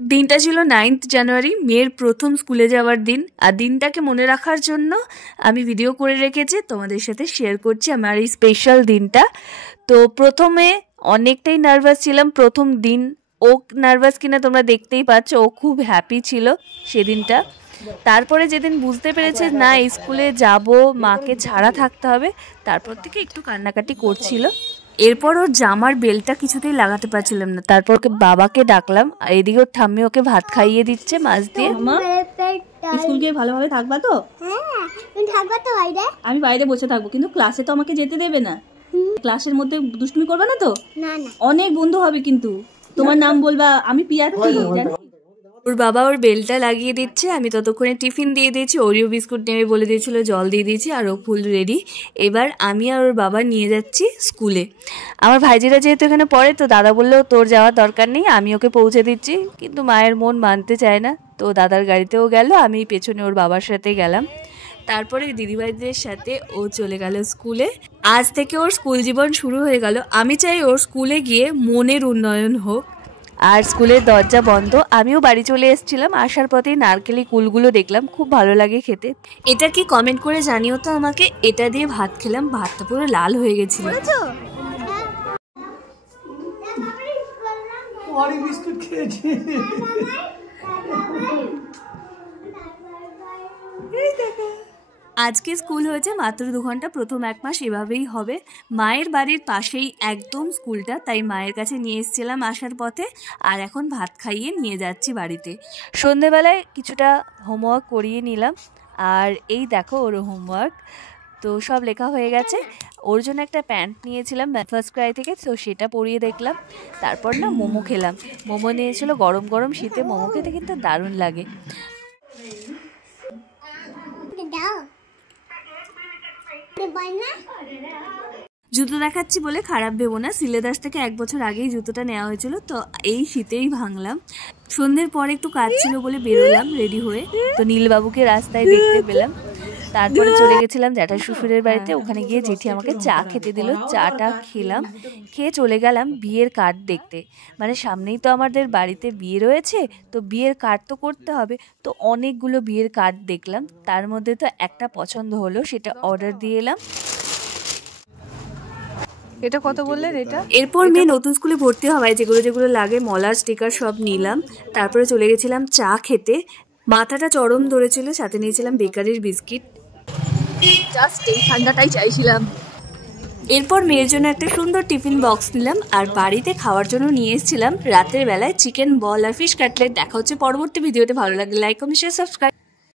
দিনটা ছিল 9th জানুয়ারি, মেয়ের প্রথম স্কুলে যাওয়ার দিন। আর দিনটাকে মনে রাখার জন্য আমি ভিডিও করে রেখেছি, তোমাদের সাথে শেয়ার করছি আমার এই স্পেশাল দিনটা। তো প্রথমে অনেকটাই নার্ভাস ছিলাম, প্রথম দিন। ও নার্ভাস কিনা তোমরা দেখতেই পাচ্ছ, ও খুব হ্যাপি ছিল সেদিনটা। তারপরে যেদিন বুঝতে পেরেছে না স্কুলে যাব, মাকে ছাড়া থাকতে হবে, তারপর থেকে একটু কান্নাকাটি করছিল। এরপর ওর জামার বেলটা কিছুতেই লাগাতে পারছিলাম না, তারপর ওকে বাবাকে ডাকলাম। আর এদিকে ওর ঠাম্মি ওকে ভাত খাইয়ে দিচ্ছে মাছ দিয়ে। স্কুল গিয়ে ভালোভাবে থাকবা তো? আমি বাইরে বসে থাকবো, কিন্তু ক্লাসে তো আমাকে যেতে দেবে না। ক্লাসের মধ্যে দুষ্টুমি করবে না তো? অনেক বন্ধু হবে কিন্তু। তোমার নাম বলবা, আমি পিয়াতি জানো। ওর বাবা ওর বেলটা লাগিয়ে দিচ্ছে, আমি ততক্ষণে টিফিন দিয়ে দিয়েছি, ওরিও বিস্কুট নেবে বলে দিয়েছিল, জল দিয়ে দিয়েছি, আর ও ফুল রেডি। এবার আমি আর ওর বাবা নিয়ে যাচ্ছি স্কুলে। আমার ভাইজিরা যেহেতু এখানে পড়ে, তো দাদা বললেও তোর যাওয়ার দরকার নেই, আমি ওকে পৌঁছে দিচ্ছি। কিন্তু মায়ের মন মানতে চায় না, তো দাদার গাড়িতেও গেল, আমি পেছনে ওর বাবার সাথে গেলাম। তারপরে দিদিভাইদের সাথে ও চলে গেল স্কুলে। আজ থেকে ওর স্কুল জীবন শুরু হয়ে গেল। আমি চাই ওর স্কুলে গিয়ে মনের উন্নয়ন হোক। আর স্কুলের দরজা বন্ধ, আমিও বাড়ি চলে এসেছিলাম। আসার পথেই নারকেলি কুলগুলো দেখলাম, খুব ভালো লাগে খেতে। এটা কি কমেন্ট করে জানিও তো আমাকে। এটা দিয়ে ভাত খেলাম, ভাতটা পুরো লাল হয়ে গেছিল। বিস্কুট খেয়েছি। আজকে স্কুল হয়েছে মাত্র 2 ঘন্টা, প্রথম 1 মাস এভাবেই হবে। মায়ের বাড়ির পাশেই একদম স্কুলটা, তাই মায়ের কাছে নিয়ে এসেছিলাম আসার পথে। আর এখন ভাত খাইয়ে নিয়ে যাচ্ছি বাড়িতে। সন্ধেবেলায় কিছুটা হোমওয়ার্ক করিয়ে নিলাম। আর এই দেখো ওর হোমওয়ার্ক তো সব লেখা হয়ে গেছে। ওর জন্য একটা প্যান্ট নিয়েছিলাম ফার্স্ট ক্রাই থেকে, তো সেটা পরিয়ে দেখলাম। তারপর না মোমো খেলাম। মোমো নিয়েছিল, গরম গরম শীতে মোমো খেতে কিন্তু দারুণ লাগে। জুতো দেখাচ্ছি বলে খারাপ ভেবো না, সিলেদাস থেকে 1 বছর আগেই জুতোটা নেওয়া হয়েছিল, তো এই শীতেই ভাঙলাম। সন্ধ্যের পর একটু কাজ ছিল বলে বেরোলাম রেডি হয়ে, তো নীলবাবুকে রাস্তায় দেখতে পেলাম। তারপরে চলে গেছিলাম জ্যাঠা শ্বশুরের বাড়িতে, ওখানে গিয়ে জেঠি আমাকে চা খেতে দিল। চাটা খেলাম, খেয়ে চলে গেলাম বিয়ের কার্ড দেখতে। মানে সামনেই তো আমাদের বাড়িতে বিয়ে রয়েছে, তো বিয়ের কার্ড তো করতে হবে। তো অনেকগুলো বিয়ের কার্ড দেখলাম, তার মধ্যে তো একটা পছন্দ হলো, সেটা অর্ডার দিয়ে এলাম। এটা কত বললেন এটা? এরপর মেয়ে নতুন স্কুলে ভর্তি হওয়ায় যেগুলো যেগুলো লাগে মলার স্টিকার সব নিলাম। তারপরে চলে গেছিলাম চা খেতে। মাথাটা চরম ধরেছিল, সাথে নিয়েছিলাম বেকারির বিস্কিট। জাস্ট এই ঠান্ডাটাই চাইছিলাম। এরপর মেয়ের জন্য একটা সুন্দর টিফিন বক্স নিলাম। আর বাড়িতে খাওয়ার জন্য নিয়ে এসেছিলাম রাতের বেলায় চিকেন বল আর ফিশ কাটলেট। দেখা হচ্ছে পরবর্তী ভিডিওতে। ভালো লাগলে লাইক কমেন্ট শেয়ার সাবস্ক্রাইব।